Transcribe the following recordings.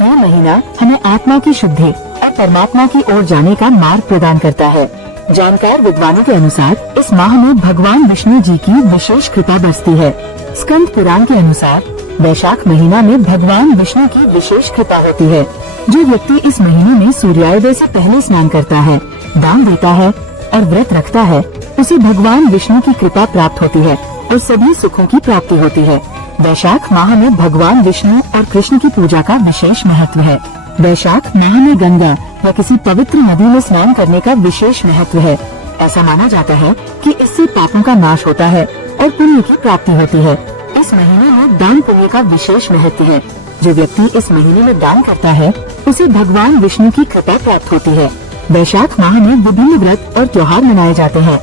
यह महीना हमें आत्मा की शुद्धि और परमात्मा की ओर जाने का मार्ग प्रदान करता है। जानकार विद्वानों के अनुसार इस माह में भगवान विष्णु जी की विशेष कृपा बरसती है। स्कंद पुराण के अनुसार वैशाख महीना में भगवान विष्णु की विशेष कृपा होती है। जो व्यक्ति इस महीने में सूर्योदय से पहले स्नान करता है, दान देता है और व्रत रखता है, उसे भगवान विष्णु की कृपा प्राप्त होती है और सभी सुखों की प्राप्ति होती है। वैशाख माह में भगवान विष्णु और कृष्ण की पूजा का विशेष महत्व है। वैशाख माह में गंगा या किसी पवित्र नदी में स्नान करने का विशेष महत्व है। ऐसा माना जाता है कि इससे पापों का नाश होता है और पुण्य की प्राप्ति होती है। इस महीने में दान पुण्य का विशेष महत्व है। जो व्यक्ति इस महीने में दान करता है, उसे भगवान विष्णु की कृपा प्राप्त होती है। वैशाख माह में विभिन्न व्रत और त्योहार मनाए जाते हैं,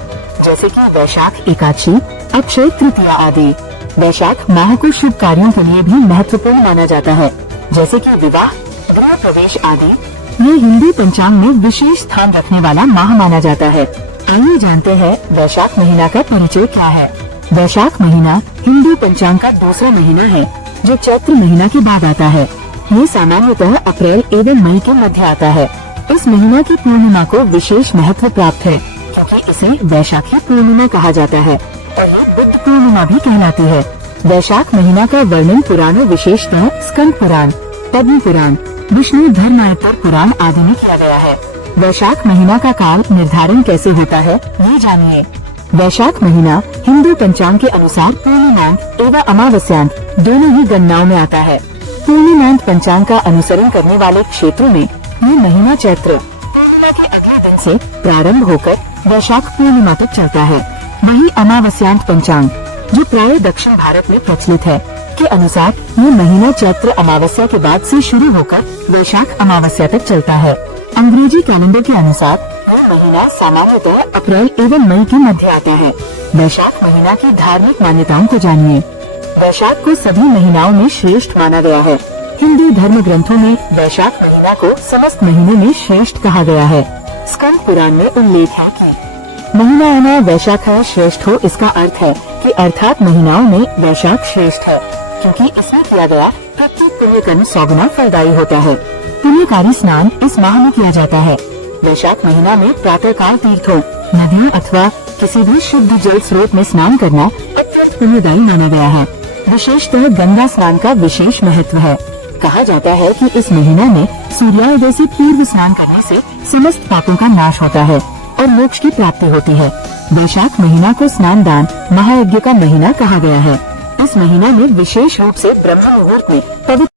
जैसे कि वैशाख एकादशी, अक्षय तृतीया आदि। वैशाख माह को शुभ कार्यों के लिए भी महत्वपूर्ण माना जाता है, जैसे कि विवाह, गृह प्रवेश आदि। ये हिंदू पंचांग में विशेष स्थान रखने वाला माह माना जाता है। आइए जानते हैं वैशाख महीना का परिचय क्या है। वैशाख महीना हिंदू पंचांग का दूसरा महीना है, जो चैत्र महीना के बाद आता है। ये सामान्यतः अप्रैल एवं मई के मध्य आता है। इस महीना की पूर्णिमा को विशेष महत्व प्राप्त है, क्योंकि इसे वैशाखी पूर्णिमा कहा जाता है और ये बुद्ध पूर्णिमा भी कहलाती है। वैशाख महीना का वर्णन पुराणों, विशेषतः स्कंद पुराण, पद्म पुराण, विष्णु धर्मायतर पुराण आदि में किया गया है। वैशाख महीना का काल निर्धारण कैसे होता है, ये जानिए। वैशाख महीना हिंदू पंचांग के अनुसार पूर्णिमांत एवं अमावस्यांत दोनों ही गणनाओं में आता है। पूर्णिमांत पंचांग का अनुसरण करने वाले क्षेत्रों में ये महीना चैत्र पूर्णिमा के अगले दिन से प्रारंभ होकर वैशाख पूर्णिमा तक चलता है। वहीं अमावस्यांत पंचांग, जो प्राय दक्षिण भारत में प्रचलित है, के अनुसार ये महीना चैत्र अमावस्या के बाद से शुरू होकर वैशाख अमावस्या तक चलता है। अंग्रेजी कैलेंडर के अनुसार यह महीना सामान्यतः अप्रैल एवं मई के मध्य आता है। वैशाख महीना की धार्मिक मान्यताओं को जानिए। वैशाख को सभी महीनाओं में श्रेष्ठ माना गया है। हिंदू धर्म ग्रंथों में वैशाख महीना को समस्त महीनों में श्रेष्ठ कहा गया है। स्कंद पुराण में उल्लेख है कि महीना आना वैशाख श्रेष्ठ हो। इसका अर्थ है कि अर्थात महीनाओं में वैशाख श्रेष्ठ है, क्योंकि इसमें किया गया प्रत्येक पुण्य कर्म 100 गुना फलदायी होता है। पुण्यकारी स्नान इस माह में किया जाता है। वैशाख महीना में प्रातःकाल तीर्थों, नदियों अथवा किसी भी शुद्ध जल स्रोत में स्नान करना अत्यंत पुण्यदायी माना गया है। विशेषतः गंगा स्नान का विशेष महत्व है। कहा जाता है कि इस महीना में सूर्योदय से पूर्व स्नान करने से समस्त पापों का नाश होता है और मोक्ष की प्राप्ति होती है। वैशाख महीना को स्नान दान महायज्ञ का महीना कहा गया है। इस महीना में विशेष रूप से ब्रह्म मुहूर्त में पवित्र